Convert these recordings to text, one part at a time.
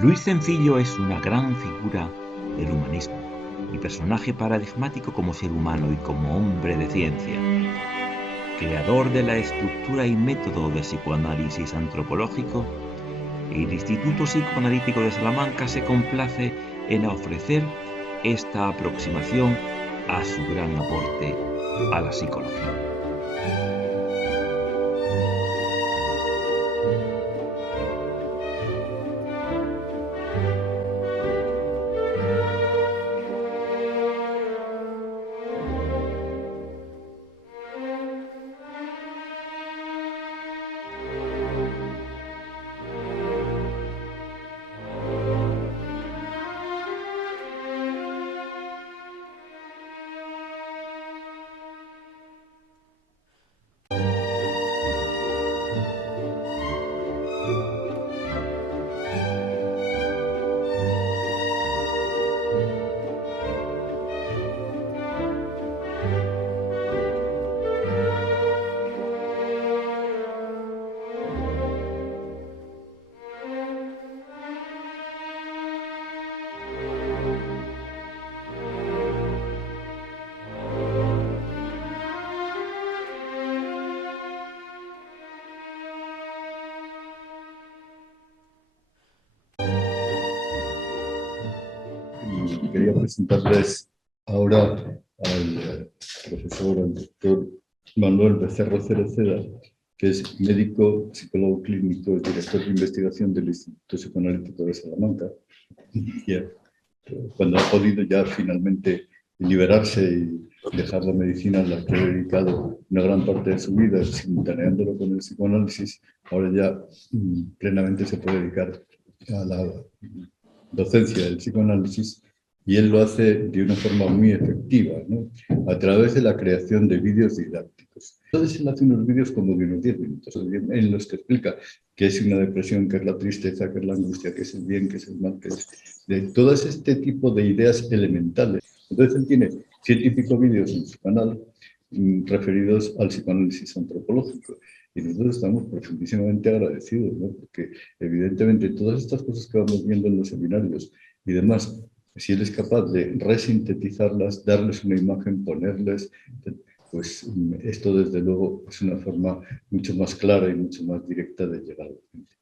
Luis Cencillo es una gran figura del humanismo y personaje paradigmático como ser humano y como hombre de ciencia. Creador de la estructura y método de psicoanálisis antropológico, el Instituto Psicoanalítico de Salamanca se complace en ofrecer esta aproximación a su gran aporte a la psicología. Quería presentarles ahora al profesor, al doctor Manuel Becerro Cereceda, que es médico, psicólogo clínico, es director de investigación del Instituto Psicoanalítico de Salamanca. Y cuando ha podido ya finalmente liberarse y dejar la medicina a la que ha dedicado una gran parte de su vida, simultaneándolo con el psicoanálisis, ahora ya plenamente se puede dedicar a la docencia del psicoanálisis, y él lo hace de una forma muy efectiva, ¿no? A través de la creación de vídeos didácticos. Entonces él hace unos vídeos como de unos 10 minutos en los que explica qué es una depresión, qué es la tristeza, qué es la angustia, qué es el bien, qué es el mal, qué es de todo este tipo de ideas elementales. Entonces él tiene 7 y pico vídeos en su canal referidos al psicoanálisis antropológico. Y nosotros estamos profundísimamente agradecidos, ¿no? Porque evidentemente todas estas cosas que vamos viendo en los seminarios y demás, si él es capaz de resintetizarlas, darles una imagen, ponerles, pues esto desde luego es una forma mucho más clara y mucho más directa de llegar a la gente.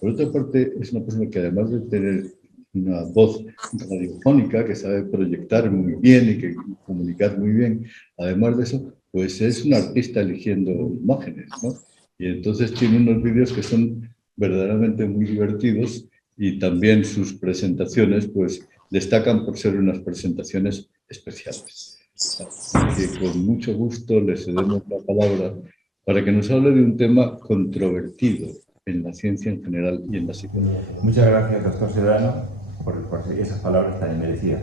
Por otra parte, es una persona que además de tener una voz radiofónica, que sabe proyectar muy bien y que comunicar muy bien, además de eso, pues es un artista eligiendo imágenes, ¿no? Y entonces tiene unos vídeos que son verdaderamente muy divertidos, y también sus presentaciones pues destacan por ser unas presentaciones especiales. Así que con mucho gusto le cedemos la palabra para que nos hable de un tema controvertido en la ciencia en general y en la psicología. Muchas gracias, doctor Sedano, por esas palabras tan merecidas.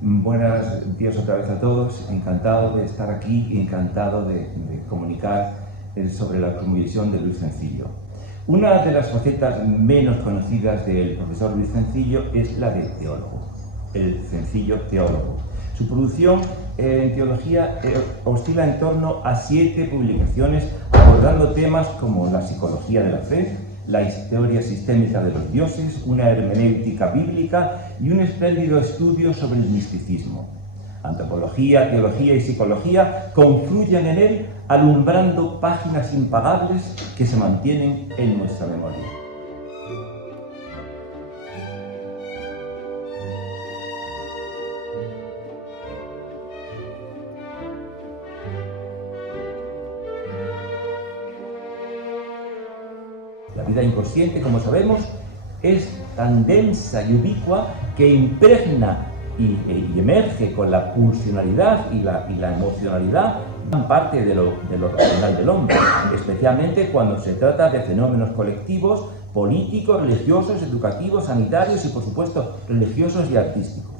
Buenos días otra vez a todos, encantado de estar aquí y encantado de comunicar sobre la cosmovisión de Luis Cencillo. Una de las facetas menos conocidas del profesor Luis Cencillo es la de teólogo, el Cencillo teólogo. Su producción en teología oscila en torno a 7 publicaciones abordando temas como la psicología de la fe, la historia sistémica de los dioses, una hermenéutica bíblica y un espléndido estudio sobre el misticismo. Antropología, teología y psicología confluyen en él, alumbrando páginas impagables que se mantienen en nuestra memoria. La vida inconsciente, como sabemos, es tan densa y ubicua que impregna y emerge con la pulsionalidad y la emocionalidad gran parte de lo racional del hombre, especialmente cuando se trata de fenómenos colectivos, políticos, religiosos, educativos, sanitarios y, por supuesto, religiosos y artísticos.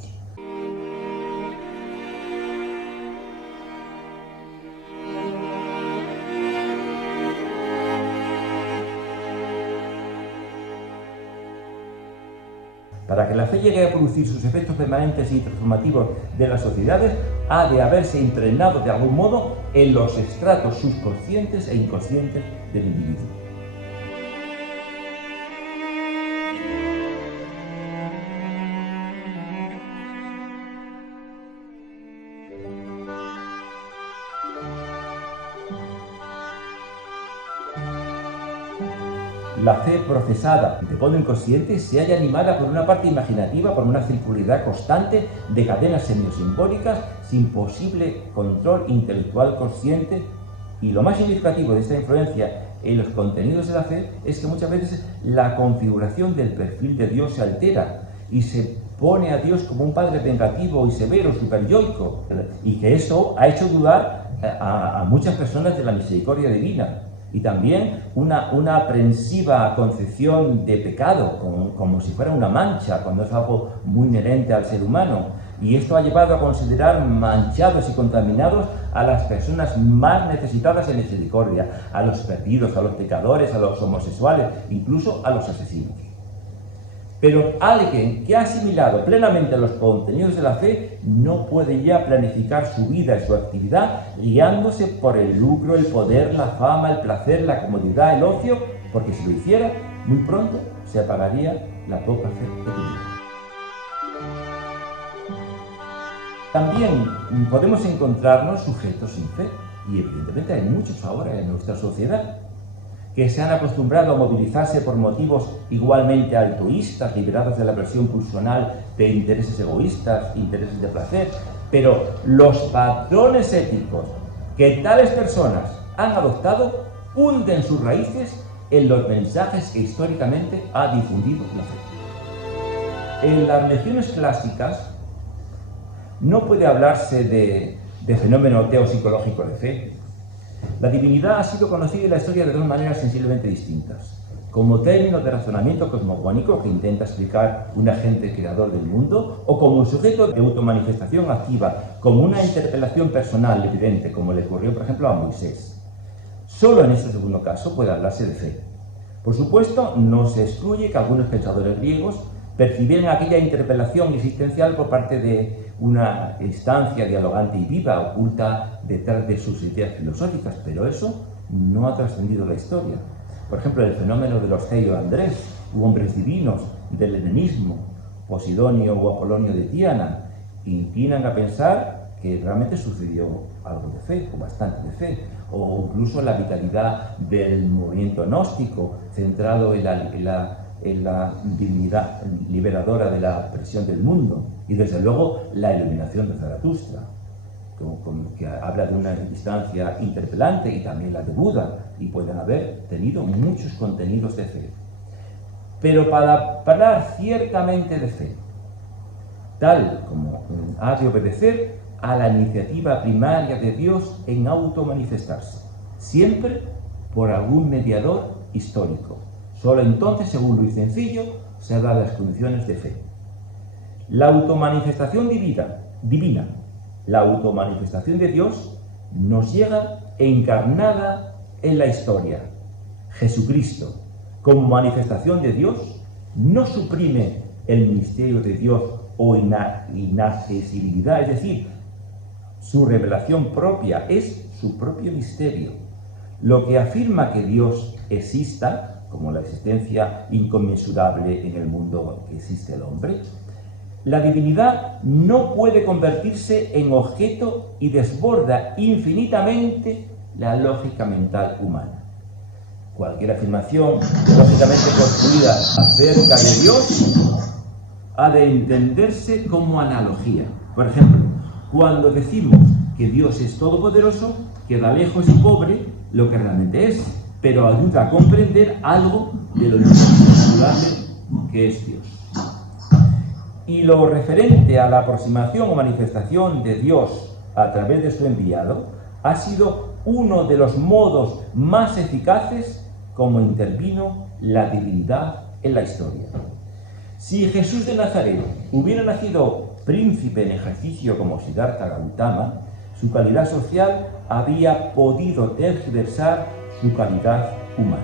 Para que la fe llegue a producir sus efectos permanentes y transformativos de las sociedades, ha de haberse impregnado de algún modo en los estratos subconscientes e inconscientes del individuo. la fe profesada de modo inconsciente se halla animada por una parte imaginativa, por una circularidad constante de cadenas semiosimbólicas sin posible control intelectual consciente. Y lo más significativo de esta influencia en los contenidos de la fe es que muchas veces la configuración del perfil de Dios se altera y se pone a Dios como un padre vengativo y severo, superyoico, y que eso ha hecho dudar a muchas personas de la misericordia divina. Y también una aprensiva concepción de pecado, como si fuera una mancha, cuando es algo muy inherente al ser humano. Y esto ha llevado a considerar manchados y contaminados a las personas más necesitadas de misericordia, a los perdidos, a los pecadores, a los homosexuales, incluso a los asesinos. Pero alguien que ha asimilado plenamente los contenidos de la fe no puede ya planificar su vida y su actividad guiándose por el lucro, el poder, la fama, el placer, la comodidad, el ocio, porque si lo hiciera, muy pronto se apagaría la poca fe que tenía. También podemos encontrarnos sujetos sin fe, y evidentemente hay muchos ahora en nuestra sociedad, que se han acostumbrado a movilizarse por motivos igualmente altruistas, liberados de la presión pulsional de intereses egoístas, intereses de placer, pero los patrones éticos que tales personas han adoptado hunden sus raíces en los mensajes que históricamente ha difundido la fe. En las religiones clásicas no puede hablarse de fenómeno teopsicológico de fe. La divinidad ha sido conocida en la historia de dos maneras sensiblemente distintas. Como término de razonamiento cosmogónico que intenta explicar un agente creador del mundo, o como un sujeto de automanifestación activa, como una interpelación personal evidente, como le ocurrió, por ejemplo, a Moisés. Solo en este segundo caso puede hablarse de fe. Por supuesto, no se excluye que algunos pensadores griegos percibieran aquella interpelación existencial por parte de una instancia dialogante y viva, oculta detrás de sus ideas filosóficas, pero eso no ha trascendido la historia. Por ejemplo, el fenómeno de los Theio Andrés, u hombres divinos, del helenismo, Posidonio o Apolonio de Tiana, inclinan a pensar que realmente sucedió algo de fe, o bastante de fe, o incluso la vitalidad del movimiento gnóstico, centrado en la divinidad liberadora de la presión del mundo, y desde luego la iluminación de Zaratustra, que habla de una instancia interpelante, y también la de Buda, y pueden haber tenido muchos contenidos de fe. Pero para hablar ciertamente de fe, tal como ha de obedecer a la iniciativa primaria de Dios en automanifestarse, siempre por algún mediador histórico. Solo entonces, según Luis Sencillo, se dan las condiciones de fe. La automanifestación divina, la automanifestación de Dios, nos llega encarnada en la historia. Jesucristo, como manifestación de Dios, no suprime el misterio de Dios o inaccesibilidad, es decir, su revelación propia es su propio misterio. Lo que afirma que Dios exista, como la existencia inconmensurable en el mundo que existe el hombre, la divinidad no puede convertirse en objeto y desborda infinitamente la lógica mental humana. Cualquier afirmación lógicamente construida acerca de Dios ha de entenderse como analogía. Por ejemplo, cuando decimos que Dios es todopoderoso, queda lejos y pobre lo que realmente es, pero ayuda a comprender algo de lo inconmensurable que es Dios. Y lo referente a la aproximación o manifestación de Dios a través de su enviado ha sido uno de los modos más eficaces como intervino la divinidad en la historia. Si Jesús de Nazaret hubiera nacido príncipe en ejercicio como Siddhartha Gautama, su calidad social había podido tergiversar su calidad humana.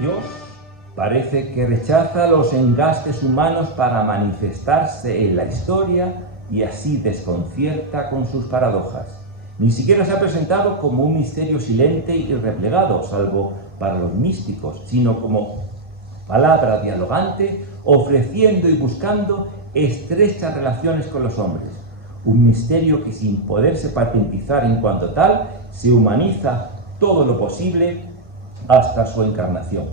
Dios parece que rechaza los engastes humanos para manifestarse en la historia y así desconcierta con sus paradojas. Ni siquiera se ha presentado como un misterio silente y replegado, salvo para los místicos, sino como palabra dialogante, ofreciendo y buscando estrechas relaciones con los hombres. Un misterio que, sin poderse patentizar en cuanto tal, se humaniza todo lo posible hasta su encarnación.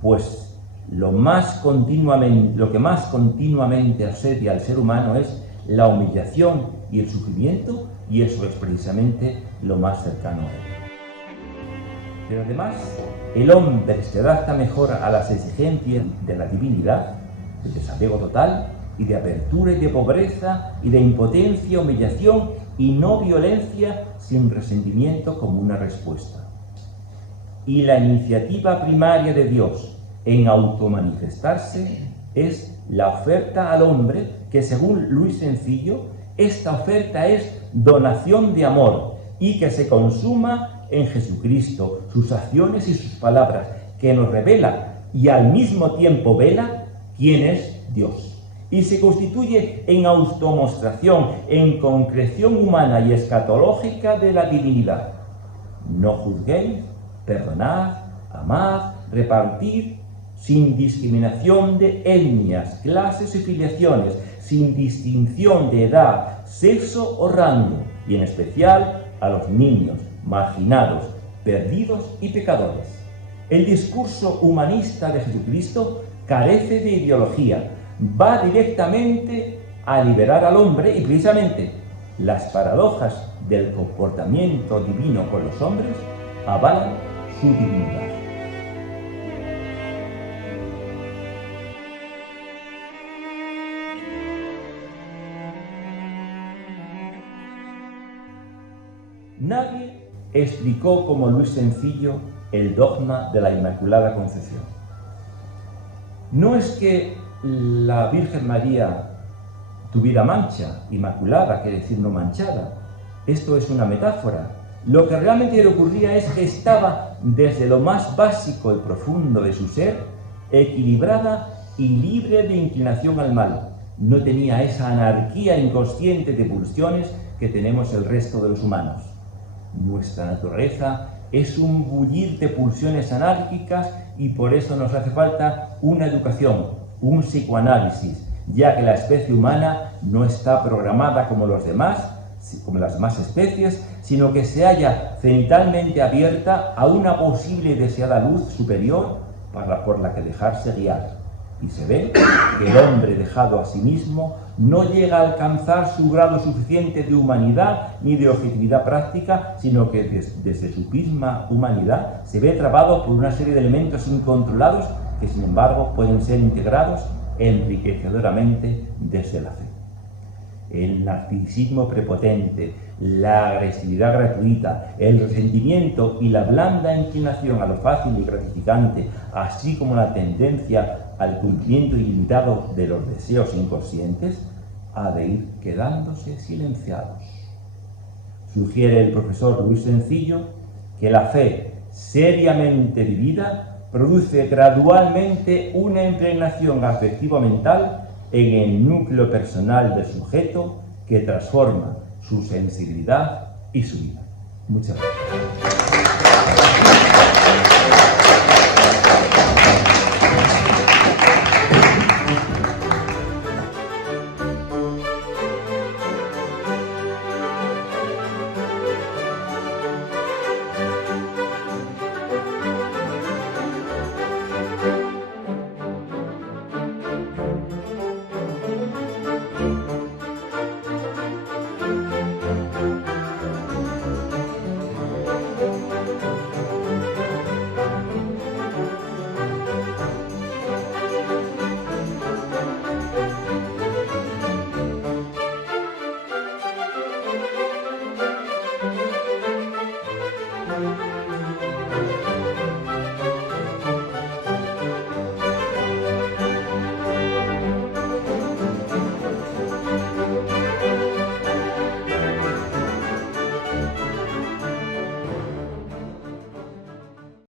Pues lo que más continuamente asedia al ser humano es la humillación y el sufrimiento, y eso es precisamente lo más cercano a él. Pero además, el hombre se adapta mejor a las exigencias de la divinidad, de desapego total, y de apertura y de pobreza, y de impotencia, humillación y no violencia, sin resentimiento como una respuesta. Y la iniciativa primaria de Dios en automanifestarse es la oferta al hombre, que según Luis Sencillo, esta oferta es donación de amor y que se consuma en Jesucristo, sus acciones y sus palabras, que nos revela y al mismo tiempo vela quién es Dios. Y se constituye en automostración, en concreción humana y escatológica de la divinidad. No juzguéis, perdonad, amad, repartid, sin discriminación de etnias, clases y filiaciones, sin distinción de edad, sexo o rango, y en especial a los niños, marginados, perdidos y pecadores. El discurso humanista de Jesucristo carece de ideología, va directamente a liberar al hombre, y precisamente las paradojas del comportamiento divino con los hombres avalan su divinidad. Nadie explicó como Luis Sencillo el dogma de la Inmaculada Concepción. No es que la Virgen María tuviera mancha, inmaculada, quiere decir no manchada. Esto es una metáfora. Lo que realmente le ocurría es que estaba desde lo más básico y profundo de su ser, equilibrada y libre de inclinación al mal. No tenía esa anarquía inconsciente de pulsiones que tenemos el resto de los humanos. Nuestra naturaleza es un bullir de pulsiones anárquicas, y por eso nos hace falta una educación, un psicoanálisis, ya que la especie humana no está programada como las demás especies, sino que se halla cenitalmente abierta a una posible y deseada luz superior por la que dejarse guiar. Y se ve que el hombre dejado a sí mismo no llega a alcanzar su grado suficiente de humanidad ni de objetividad práctica, sino que desde su misma humanidad se ve trabado por una serie de elementos incontrolados que, sin embargo, pueden ser integrados enriquecedoramente desde la fe. El narcisismo prepotente, la agresividad gratuita, el resentimiento y la blanda inclinación a lo fácil y gratificante, así como la tendencia al cumplimiento ilimitado de los deseos inconscientes, ha de ir quedándose silenciados. Sugiere el profesor Luis Sencillo que la fe seriamente vivida produce gradualmente una impregnación afectivo-mental en el núcleo personal del sujeto que transforma su sensibilidad y su vida. Muchas gracias.